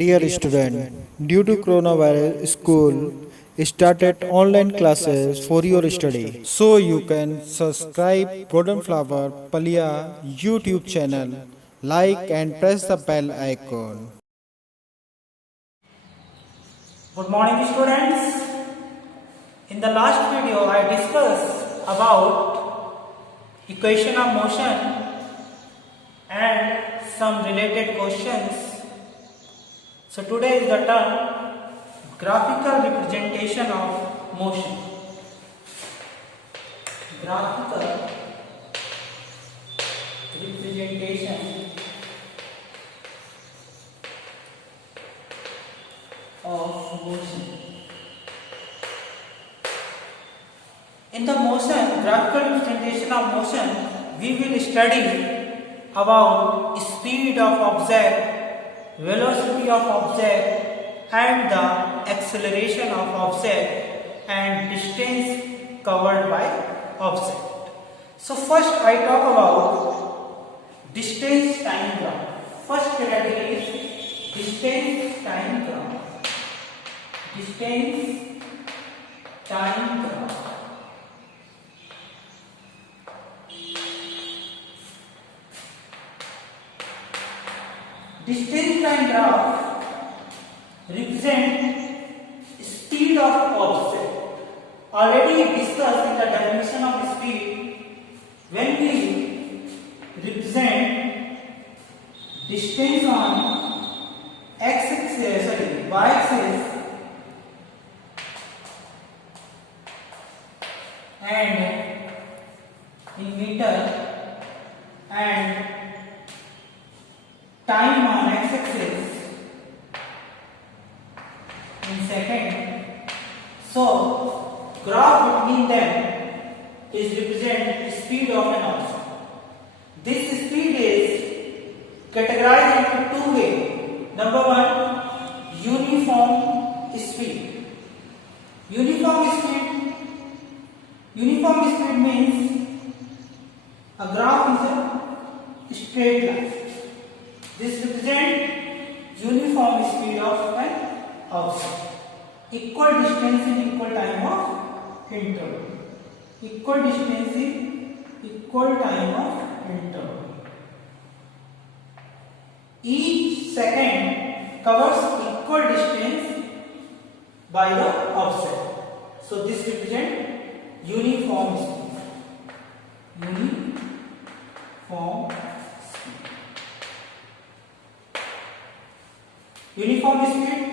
Dear student, due to coronavirus, school started online classes for your study. So you can subscribe Golden Flower Palia YouTube channel, like and press the bell icon. Good morning students. In the last video I discussed about equation of motion and some related questions. So today is the term graphical representation of motion. Graphical representation of motion. In the motion, graphical representation of motion, we will study about speed of object, velocity of object and the acceleration of object and distance covered by object. So first I talk about distance time graph. First category is distance time graph. Distance time graph. Distance time graph represents speed of object. Already discussed in the definition of speed, when we represent distance on y-axis and in meter and time on x-axis in second. So graph between them is represent speed of an object. This speed is categorized into two ways. Number one, uniform speed. Uniform speed means a graph is a straight line. This represents uniform speed of an object. Equal distance in equal time of interval. Equal distance in equal time of interval. Each second covers equal distance by the object. So this represents uniform speed. Uniform speed. Uniform speed.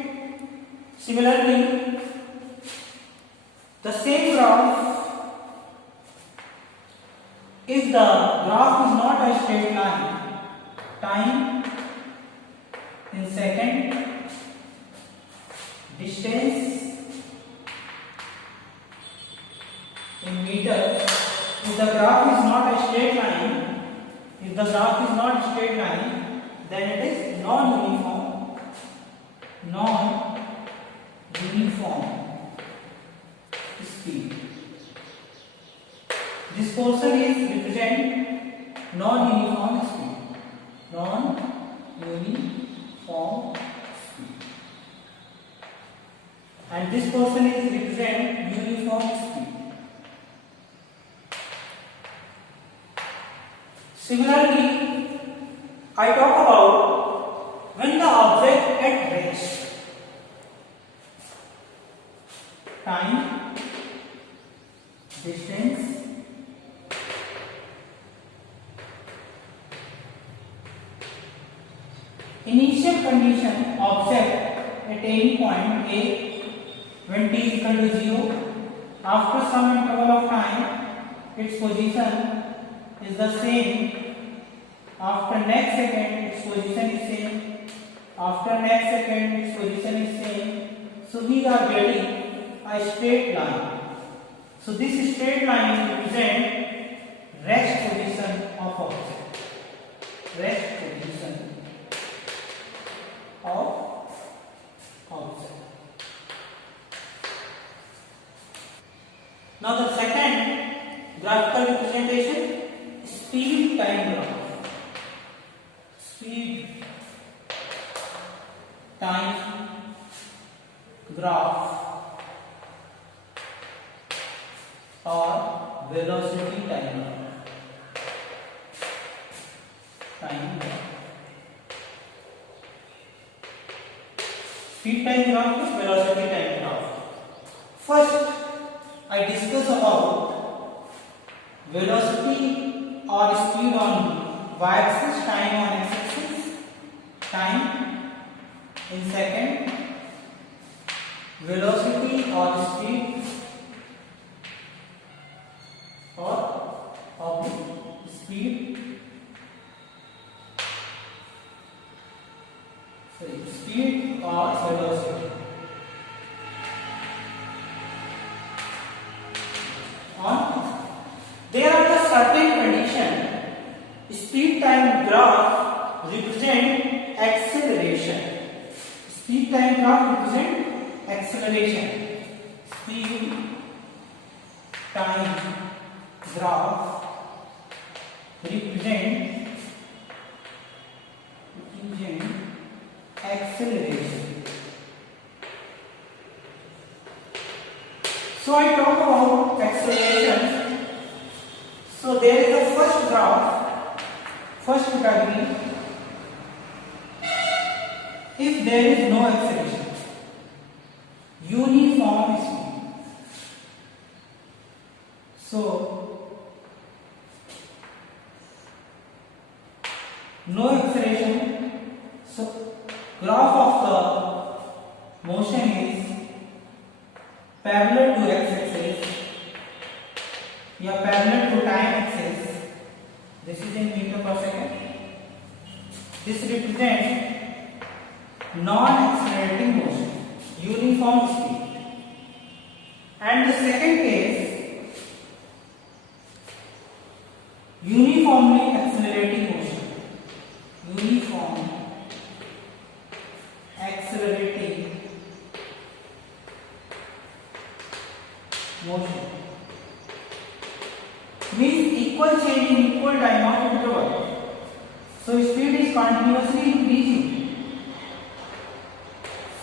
Similarly, the same graph, if the graph is not a straight line, time in second, distance in meter. If the graph is not a straight line, then it is non-uniform speed. This portion is represent non-uniform speed. And this portion is represent uniform speed. Similarly, I talk about when the object at rest. Time, distance, initial condition object at any point A when t is equal to 0. After some interval of time, its position is the same. After next second, its position is same. After next second, its position is same. So we are getting a straight line. So this straight line represents rest position of object. Rest position of object. Now the second graphical representation, speed time graph. Speed time graph or velocity time graph. Speed time graph is velocity time graph. First, I discuss about velocity or speed on y-axis, time on x-axis, time in second, velocity or speed or speed. Speed or velocity. There are the certain condition. Speed time graph represent acceleration. Speed time graph represent acceleration. Speed time graph represent acceleration. So I talk about acceleration. So there is a first graph, first category. If there is no acceleration, uniform speed. So no acceleration. So graph of the motion is parallel to x-axis या parallel to time axis. This is in meter per second. This represents non-accelerating motion, uniform speed. And the second case, uniformly accelerating motion. Uniform accelerating motion means equal change in equal time of interval. So speed is continuously increasing.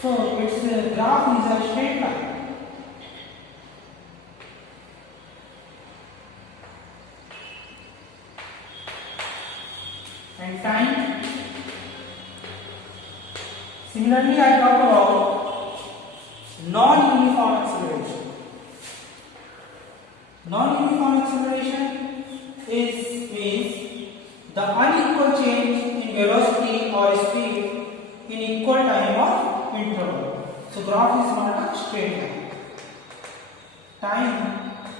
So its graph is a straight line. And time. Similarly, I talk about non-uniform acceleration. Non-uniform acceleration means the unequal change in velocity or speed in equal time of interval. So graph is not a straight line. Time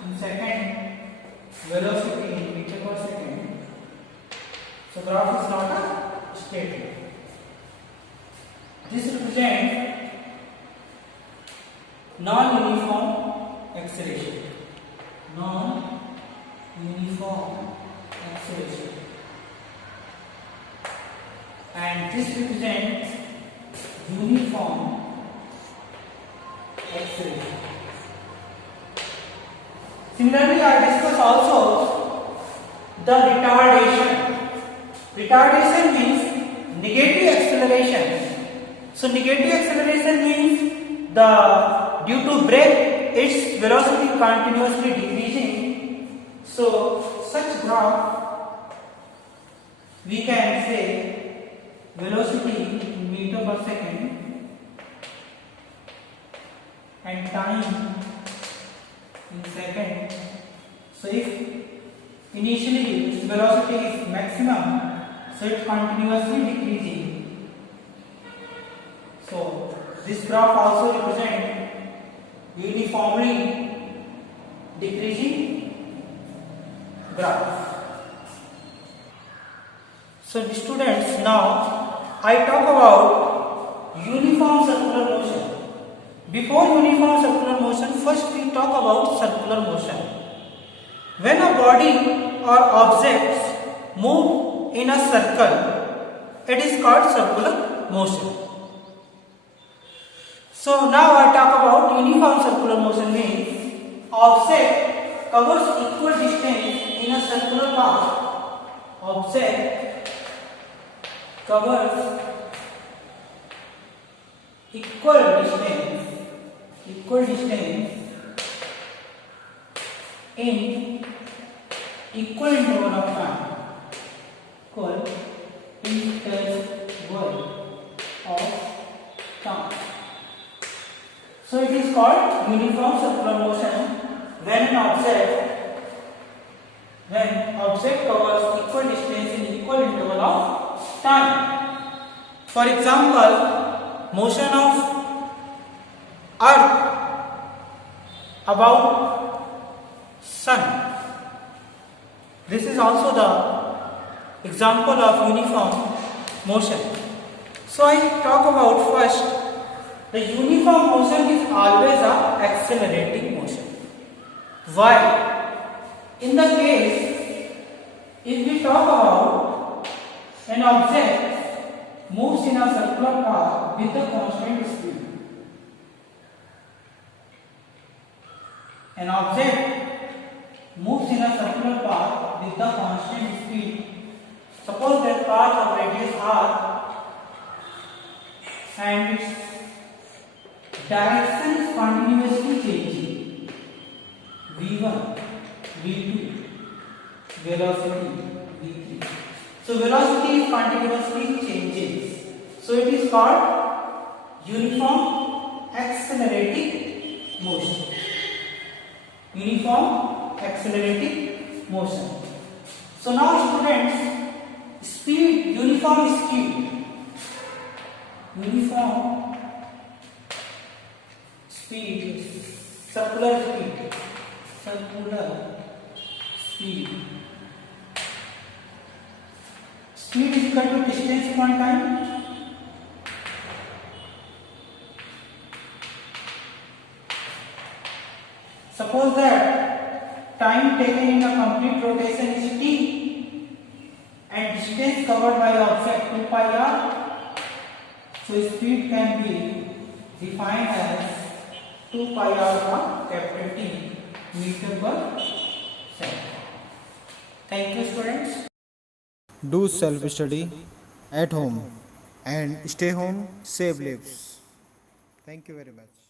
in second, velocity in meter per second. So graph is not a straight line. This represents non-uniform acceleration. Non-uniform acceleration. And this represents uniform acceleration. Similarly, I discuss also the retardation. Retardation means negative acceleration. So negative acceleration means due to brake, its velocity continuously decreasing. So such graph we can say velocity in meter per second and time in second. So if initially its velocity is maximum, so it's continuously decreasing. So this graph also represents uniformly decreasing graph. So the students, now I talk about uniform circular motion. Before uniform circular motion, first we talk about circular motion. When a body or objects move in a circle, it is called circular motion. So now I talk about uniform circular motion means object covers equal distance in a circular path. Object covers equal distance in equal interval of time, equal interval of time. So it is called uniform circular motion when object covers equal distance in equal interval of time. For example, motion of earth about sun. This is also the example of uniform motion. So I talk about first, the uniform motion is always a accelerating motion. Why? In the case, if we talk about an object moves in a circular path with a constant speed. An object moves in a circular path with a constant speed. Suppose that path of radius r and its direction is continuously changing. v1, v2, velocity v3. So velocity is continuously changing. So it is called uniform accelerating motion. Uniform accelerating motion. So now students, uniform speed circular speed is equal to distance upon time. Suppose that time taken in a complete rotation is t and distance covered by object 2 pi r. So speed can be defined as 2 pi r upon capital T meter per second. Thank you students. Do self study at home and stay home, save lives. Thank you very much.